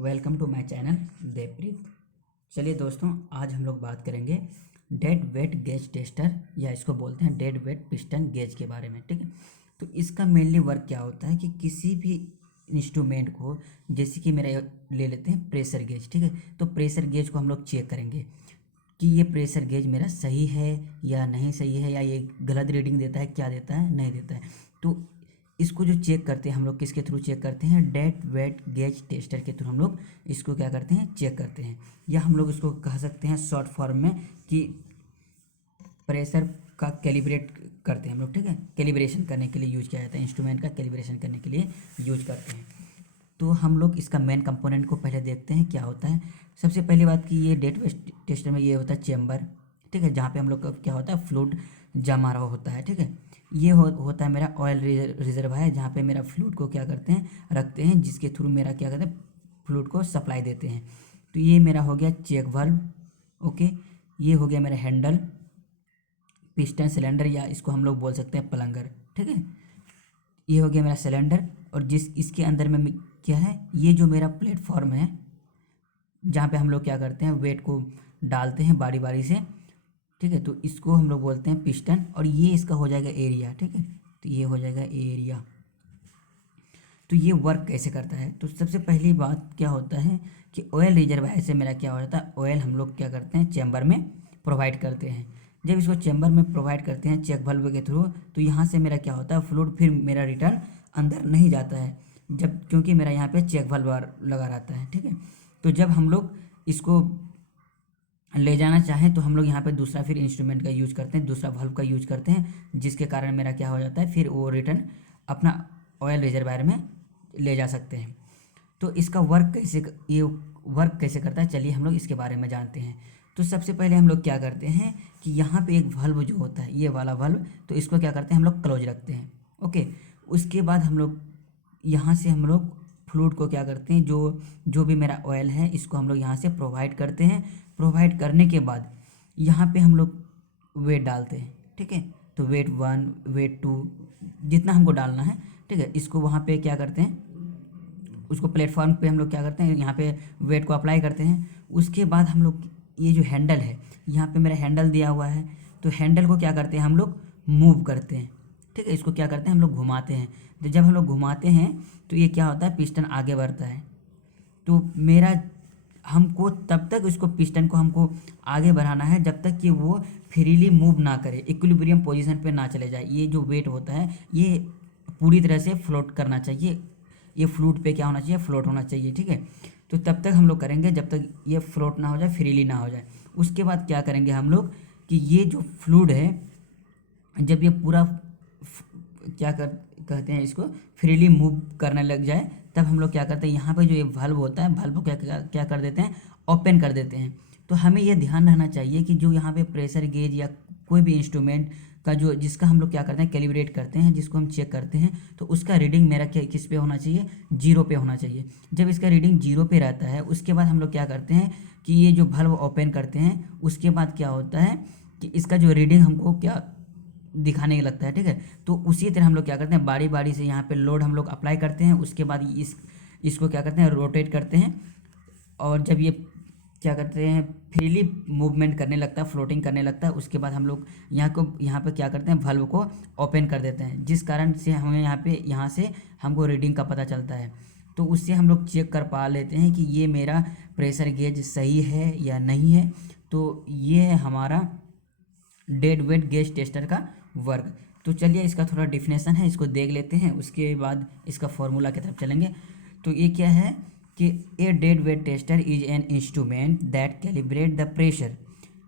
Welcome to my channel Devpreet. चलिए दोस्तों, आज हम लोग बात करेंगे डेड वेट गेज टेस्टर या इसको बोलते हैं डेड वेट पिस्टन गेज के बारे में। ठीक है, तो इसका मेनली वर्क क्या होता है कि किसी भी इंस्ट्रूमेंट को, जैसे कि मेरा ले लेते हैं प्रेशर गेज। ठीक है, तो प्रेशर गेज को हम लोग चेक करेंगे कि ये प्रेशर गेज मेरा सही है या नहीं सही है, या ये गलत रीडिंग देता है, क्या देता है, नहीं देता है। तो इसको जो चेक करते हैं हम लोग किसके थ्रू चेक करते हैं? डेड वेट गेज टेस्टर के थ्रू हम लोग इसको क्या करते हैं? चेक करते हैं। या हम लोग इसको कह सकते हैं शॉर्ट फॉर्म में कि प्रेशर का कैलिब्रेट करते हैं हम लोग। ठीक है, कैलिब्रेशन करने के लिए यूज किया जाता है, इंस्ट्रूमेंट का कैलिब्रेशन करने के लिए यूज करते हैं। तो हम लोग इसका मेन कंपोनेंट को पहले देखते हैं क्या होता है। सबसे पहली बात कि ये डेड वेट टेस्टर में ये होता है चेम्बर। ठीक है, जहाँ पे हम लोग का क्या होता है, फ्लूइड जमा रहा होता है। ठीक है, ये होता है मेरा ऑयल रिजर्वायर, जहाँ पे मेरा फ्लूइड को क्या करते हैं, रखते हैं, जिसके थ्रू मेरा क्या करते हैं, फ्लूइड को सप्लाई देते हैं। तो ये मेरा हो गया चेक वाल्व। ओके, ये हो गया मेरा हैंडल, पिस्टन सिलेंडर, या इसको हम लोग बोल सकते हैं प्लंगर। ठीक है, ये हो गया मेरा सिलेंडर। और जिस इसके अंदर में क्या है, ये जो मेरा प्लेटफॉर्म है, जहाँ पे हम लोग क्या करते हैं, वेट को डालते हैं बारी बारी से। ठीक है, तो इसको हम लोग बोलते हैं पिस्टन, और ये इसका हो जाएगा एरिया। ठीक है, तो ये हो जाएगा एरिया। तो ये वर्क कैसे करता है? तो सबसे पहली बात क्या होता है कि ऑयल रिजर्वायर से मेरा क्या हो जाता है, ऑयल हम लोग क्या करते हैं, चैम्बर में प्रोवाइड करते हैं। जब इसको चैम्बर में प्रोवाइड करते हैं चेक वाल्व के थ्रू, तो यहाँ से मेरा क्या होता है, फ्लूइड फिर मेरा रिटर्न अंदर नहीं जाता है, जब क्योंकि मेरा यहाँ पे चेक वाल्व लगा रहता है। ठीक है, तो जब हम लोग इसको ले जाना चाहें तो हम लोग यहाँ पे दूसरा फिर इंस्ट्रूमेंट का यूज करते हैं, दूसरा वाल्व का यूज करते हैं, जिसके कारण मेरा क्या हो जाता है, फिर वो रिटर्न अपना ऑयल रिजर्वायर में ले जा सकते हैं। तो इसका वर्क कैसे, ये वर्क कैसे करता है, चलिए हम लोग इसके बारे में जानते हैं। तो सबसे पहले हम लोग क्या करते हैं कि यहाँ पे एक वाल्व जो होता है, ये वाला वाल्व, तो इसको क्या करते हैं, हम लोग क्लोज रखते हैं। ओके, उसके बाद हम लोग यहाँ से हम लोग फ्लूइड को क्या करते हैं, जो जो भी मेरा ऑयल है, इसको हम लोग यहाँ से प्रोवाइड करते हैं। प्रोवाइड करने के बाद यहाँ पे हम लोग वेट डालते हैं। ठीक है, तो वेट 1, वेट 2, जितना हमको डालना है। ठीक है, इसको वहाँ पे क्या करते हैं, उसको प्लेटफॉर्म पे हम लोग क्या करते हैं, यहाँ पे वेट को अप्लाई करते हैं। उसके बाद हम लोग ये जो हैंडल है, यहाँ पे मेरा हैंडल दिया हुआ है, तो हैंडल को क्या करते हैं, हम लोग मूव करते हैं। ठीक है, इसको क्या करते हैं, हम लोग घुमाते हैं। तो जब हम लोग घुमाते हैं तो ये क्या होता है, पिस्टन आगे बढ़ता है। तो मेरा हमको तब तक इसको पिस्टन को हमको आगे बढ़ाना है जब तक कि वो फ्रीली मूव ना करे, इक्विलिब्रियम पोजीशन पे ना चले जाए। ये जो वेट होता है ये पूरी तरह से फ्लोट करना चाहिए, ये फ्लूइड पे क्या होना चाहिए, फ्लोट होना चाहिए। ठीक है, तो तब तक हम लोग करेंगे जब तक ये फ्लोट ना हो जाए, फ्रीली ना हो जाए। उसके बाद क्या करेंगे हम लोग कि ये जो फ्लूइड है, जब ये पूरा क्या कहते हैं, इसको फ्रीली मूव करने लग जाए, तब हम लोग क्या करते हैं, यहाँ पे जो ये वाल्व होता है, वाल्व को क्या कर देते हैं, ओपन कर देते हैं। तो हमें ये ध्यान रहना चाहिए कि जो यहाँ पे प्रेशर गेज या कोई भी इंस्ट्रूमेंट का जो जिसका हम लोग क्या करते हैं, कैलिब्रेट करते हैं, जिसको हम चेक करते हैं, तो उसका रीडिंग मेरा क्या किस पे होना चाहिए, 0 पे होना चाहिए। जब इसका रीडिंग 0 पे रहता है, उसके बाद हम लोग क्या करते हैं कि ये जो वाल्व ओपन करते हैं, उसके बाद क्या होता है कि इसका जो रीडिंग हमको क्या दिखाने लगता है। ठीक है, तो उसी तरह हम लोग क्या करते हैं, बारी बारी से यहाँ पे लोड हम लोग अप्लाई करते हैं। उसके बाद इसको क्या करते हैं, रोटेट करते हैं। और जब ये क्या करते हैं, फ्रीली मूवमेंट करने लगता है, फ्लोटिंग करने लगता है, उसके बाद हम लोग यहाँ पे क्या करते हैं, वाल्व को ओपन कर देते हैं, जिस कारण से हमें यहाँ से हमको रीडिंग का पता चलता है। तो उससे हम लोग चेक कर पा लेते हैं कि ये मेरा प्रेशर गेज सही है या नहीं है। तो ये है हमारा डेड वेट गेज टेस्टर का वर्क। तो चलिए इसका थोड़ा डिफिनेशन है, इसको देख लेते हैं, उसके बाद इसका फॉर्मूला की तरफ चलेंगे। तो ये क्या है कि a dead weight tester is an instrument that calibrate the pressure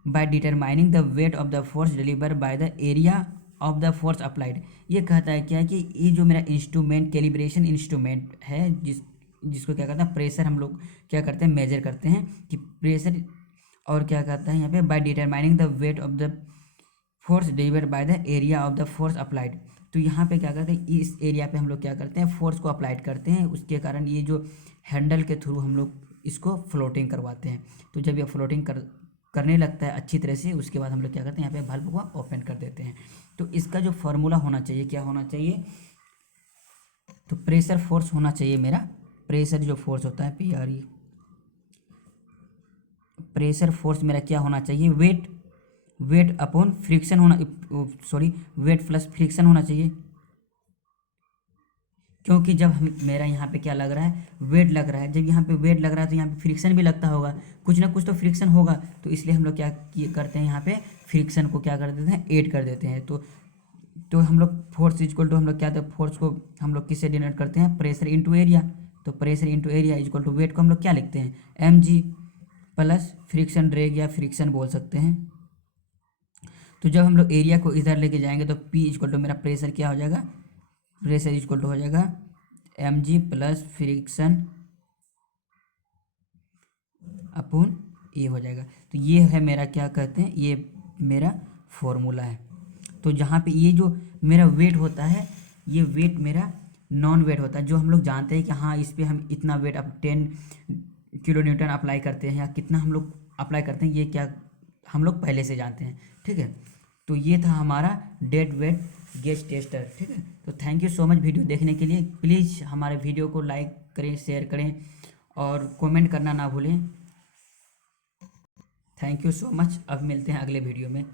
by determining the weight of the force deliver bye the area of the force applied. ये कहता है क्या कि ये जो मेरा इंस्ट्रूमेंट कैलिब्रेशन इंस्ट्रूमेंट है, जिसको क्या कहता है, प्रेशर हम लोग क्या करते हैं, मेजर करते हैं कि प्रेशर, और क्या कहता है यहाँ पे, by determining the weight of the force delivered by the area of the force applied. तो यहाँ पे क्या करते हैं, इस एरिया पे हम लोग क्या करते हैं, फोर्स को अप्लाइड करते हैं। उसके कारण ये जो हैंडल के थ्रू हम लोग इसको फ्लोटिंग करवाते हैं। तो जब ये फ्लोटिंग करने लगता है अच्छी तरह से, उसके बाद हम लोग क्या करते हैं, यहाँ पे वाल्व को ओपन कर देते हैं। तो इसका जो फॉर्मूला होना चाहिए, क्या होना चाहिए, तो प्रेशर फोर्स होना चाहिए मेरा, प्रेशर जो फोर्स होता है, PRE प्रेशर फोर्स मेरा क्या होना चाहिए, वेट, वेट अपॉन फ्रिक्शन होना, सॉरी वेट प्लस फ्रिक्शन होना चाहिए, क्योंकि जब हम मेरा यहाँ पे क्या लग रहा है, वेट लग रहा है, जब यहाँ पे वेट लग रहा है तो यहाँ पे फ्रिक्शन भी लगता होगा, कुछ ना कुछ तो फ्रिक्शन होगा, तो इसलिए हम लोग क्या करते हैं, यहाँ पे फ्रिक्शन को क्या कर देते हैं, ऐड कर देते हैं। तो हम लोग फोर्स इक्वल टू, हम लोग क्या, फोर्स को हम लोग किससे डिनोट करते हैं, प्रेशर इंटू एरिया, तो pressure into area equal to weight को हम लोग क्या लिखते हैं, M G plus friction drag या फ्रिक्शन बोल सकते हैं। तो जब हम लोग एरिया को इधर लेके जाएंगे तो पी इक्वल टू मेरा प्रेशर क्या हो जाएगा, प्रेशर इक्वल टू हो जाएगा एम जी प्लस फ्रिक्शन अपून ए हो जाएगा। तो ये है मेरा क्या कहते हैं, ये मेरा फॉर्मूला है। तो जहाँ पे ये जो मेरा वेट होता है, ये वेट मेरा नॉन वेट होता है, जो हम लोग जानते हैं कि हाँ इस पर हम इतना वेट अब 10 kN अप्लाई करते हैं या कितना हम लोग अप्लाई करते हैं, ये क्या हम लोग पहले से जानते हैं, ठीक है। तो ये था हमारा डेड वेट गेज टेस्टर, ठीक है। तो thank you so much video देखने के लिए। प्लीज़ हमारे वीडियो को लाइक करें, शेयर करें और कमेंट करना ना भूलें। Thank you so much. अब मिलते हैं अगले वीडियो में।